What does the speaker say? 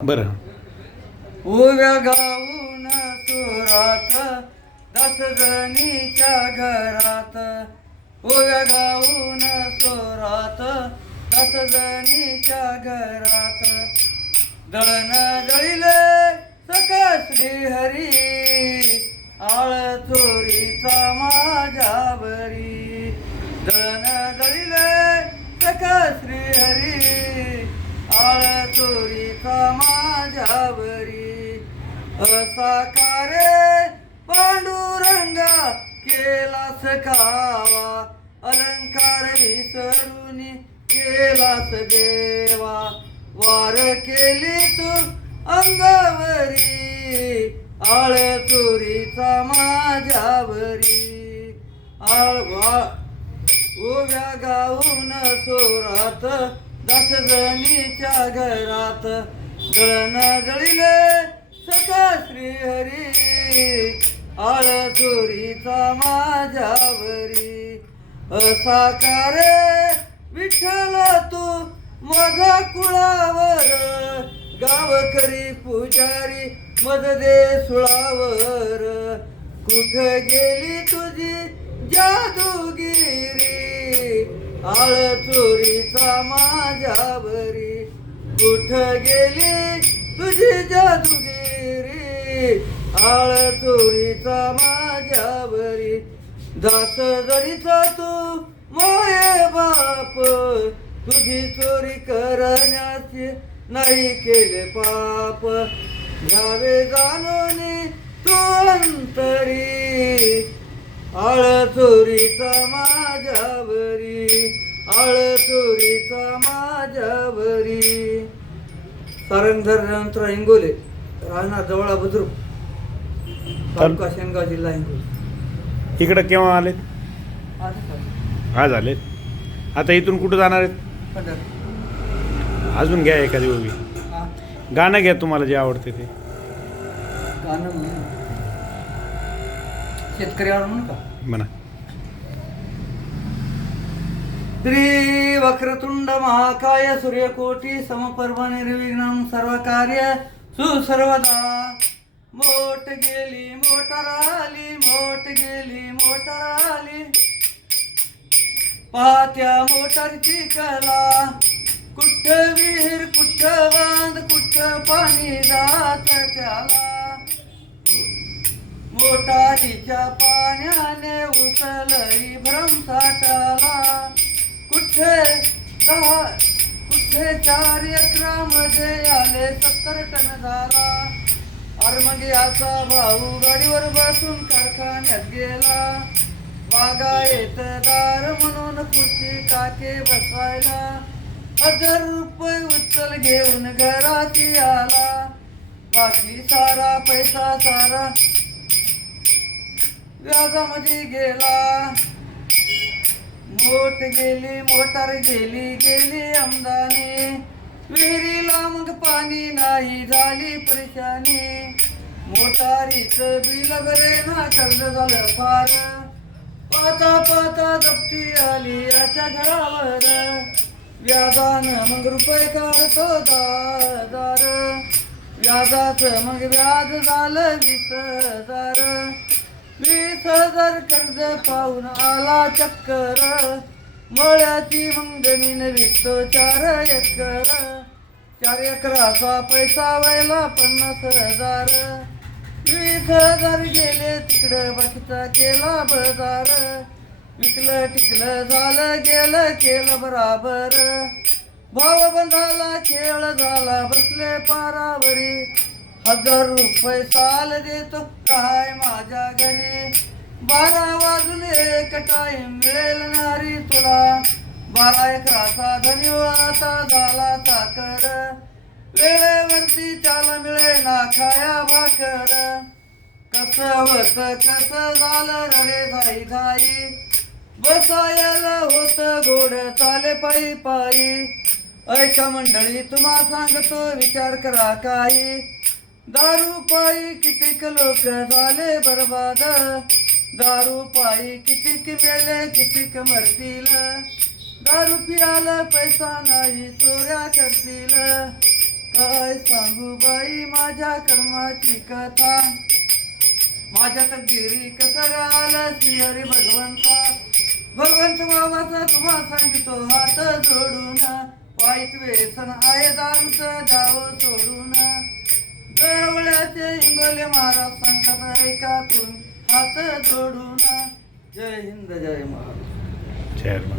बरं. उव्या गाऊन सुरात 10 जणीच्या घरात, उव्या गाऊन सुरात 10 जणीच्या घरात, दळण दळिले सका श्रीहरी, आळ चोरीचा माझ्यावरी, दळण दळिले सका श्रीहरी, आळ चोरीचा माझ्यावरी, असा कारे पांडुरंगा केलास कावा, अलंकार विसरून केलास देवा, वार केली तू अंगावरी, आळ चोरीचा माझ्यावरी, आळवा उभ्या गाऊन चोरात 10 जणीच्या घरात, दळण दळिले सका श्रीहरी, आळ चोरीचा माझ्यावरी, असा कारे विठ्ठल तू माझा कुळावर, गावकरी पुजारी मज दे सुळावर, कुठ गेली तुझी जादूगिरी, आळ चोरीचा माझ्यावरी, कुठ गेली तुझी जादूगिरी, आळ चोरीचा माझ्यावरी, दास जरीचा तू मोये बाप, तुझी चोरी करण्याचे नाही केले पाप, घ्यावे जाणून तू अंतरी, आळ चोरीचा माझ्यावरी, आळ चोरीचा माझ्यावरी. सारंगधर नंतर हिंगोले, राहणार जवळ बुद्रुक, तालुका शेनगाव, जिल्हा हिंगोली. इकडं केव्हा आलेत? आज आलेत. आता इथून कुठं जाणार आहेत? अजून घ्या एखादी उभी गाणं घ्या, तुम्हाला जे आवडते ते गाणं म्हणून शेतकऱ्यावर म्हणू का म्हणा. श्री वक्रतुंड महाकाय सूर्यकोटी समप्रभ निर्विघ्नं सर्व कार्य सुसर्वदा. मोठ गेली मोटर आली, मोठ गेली मोटर आली, पाहत्या मोटरची कला, कुठं विहीर कुठं बांध, कुठं पाणी जात त्याला, मोटारीच्या पाण्याने उचलई भ्रमसाठाला, कुठे 4 एकरामध्ये आले 70 टन झाला, अरे मग याचा भाऊ गाडीवर बसून कारखान्यात गेला, बागायतदार म्हणून खुर्ची टाके बसायला, 1000 रुपये उचल घेऊन घराती आला, बाकी सारा पैसा सारा व्याजामध्ये गेला, मोट गेली मोटार गेली गेली आमदानी, विहिरीला मग पाणी नाही झाली परेशानी, मोटारीचं बिल बरे ना कर्ज झालं फार, पाता पाता जप्ती आली याच्या घरावर, व्याजानं मग रुपये काढतो 10,000, व्याजाचं मग व्याज झालं 20,000, 20,000 कर्ज पाहून आला चक्कर, मळ्याची मग जमीन विकतो 4 एकर, 4 एकराचा पैसा व्हायला 50,000, 20,000 गेले तिकडं बाकीचा केला बाजार, विकलं टिकलं झालं गेलं केलं बराबर, भाव बंधाला खेळ झाला बसले पारावरी, 1000 रुपये साल देतो काय माझ्या घरी, 12 वाजून 1 टाईम मिळेल नारी तुला, 12 एकराचा धनी आता झाला चाकर, वेळेवरती त्याला मिळे ना खाया भाकर, कसं होतं कसं झालं रडे धाई धाई, बसायला होत गोड चाले पायी पायी, ऐका मंडळी तुम्हा सांगतो विचार करा काही, दारू पायी कितीक लोक झाले बरबाद, दारू पायी कितीक मेले कितीक मरतील, दारू पियाला पैसा नाही चोऱ्या करतील, काय सांगू बाई माझ्या कर्माची कथा, माझ्या तकदीरी कसं आलं श्रीहरी भगवंता. भगवंत बाबाचा तुम्हा सांगतो हात जोडून, वाईट व्यसन आहे दारूच द्यावं सोडून. जवळचे इंगोले महाराज सांगतात ऐका तुम्ही हात जोडून. जय हिंद जय महाराज. जय हनुमान.